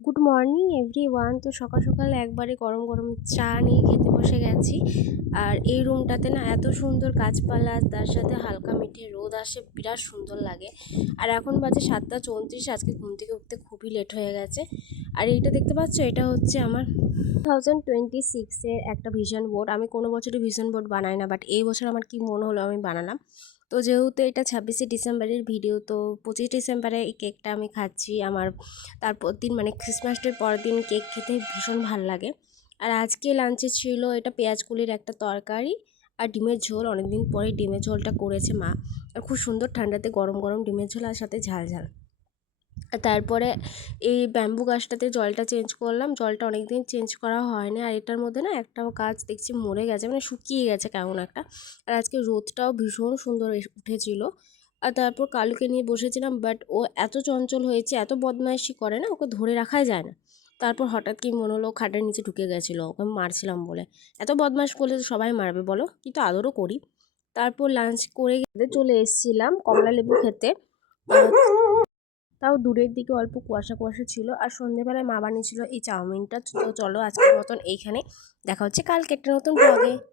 Good morning everyone. তো সকাল সকাল একবারে গরম গরম চা নিয়ে খেতে বসে গেছি। আর এই রুমটাতে না এত সুন্দর গাছপালা, তার সাথে হালকা মিঠে রোদ আসে, বিরাট সুন্দর লাগে। আর এখন বাজে 7:34। আজকে ঘুম থেকে উঠতে খুবই লেট হয়ে গেছে। আর এইটা দেখতে পাচ্ছ, এটা হচ্ছে আমার 2026-এর একটা ভিশন বোর্ড। আমি কোনো বছরই ভিশন বোর্ড বানাই না, বাট এই বছর আমার কি মনে হলো আমি বানালাম। তো যেহেতু এটা 26শে ডিসেম্বরের ভিডিও, তো 25 ডিসেম্বরে এই কেকটা আমি খাচ্ছি। আমার তারপর দিন মানে ক্রিসমাস ডের পরের দিন কেক খেতে ভীষণ ভাল লাগে। আর আজকে লাঞ্চে ছিল এটা পেঁয়াজকলির একটা তরকারি আর ডিমের ঝোল। অনেকদিন পরে ডিমের ঝোলটা করেছে মা। আর খুব সুন্দর ঠান্ডাতে গরম গরম ডিমের ঝোল আর সাথে ঝাল ঝাল। আর তারপরে এই ব্যাম্বু গাছটাতে জলটা চেঞ্জ করলাম। জলটা অনেক দিন চেঞ্জ করা হয়নি। আর এটার মধ্যে না একটাও গাছ দেখছি মরে গেছে, মানে শুকিয়ে গেছে কেমন একটা। আর আজকে রোদটাও ভীষণ সুন্দর উঠেছিল। আর তারপর কালুকে নিয়ে বসেছিলাম, বাট ও এত চঞ্চল হয়েছে, এত বদমাইশি করে না, ওকে ধরে রাখাই যায় না। তারপর হঠাৎ কি মনে হলো খাটের নিচে ঢুকে গেছিলো, ওকে মারছিলাম বলে। এত বদমাইশ করলে তো সবাই মারবে বলো, কিন্তু আদরও করি। তারপর লাঞ্চ করে চলে এসেছিলাম কমলা লেবু খেতে। তাও দূরের দিকে অল্প কুয়াশা কুয়াশা ছিল। আর সন্ধেবেলায় মা বানিয়েছিল এই চাউমিনটা। তো চলো আজকের মতন এইখানে, দেখা হচ্ছে কালকে একটা নতুন ব্লগে।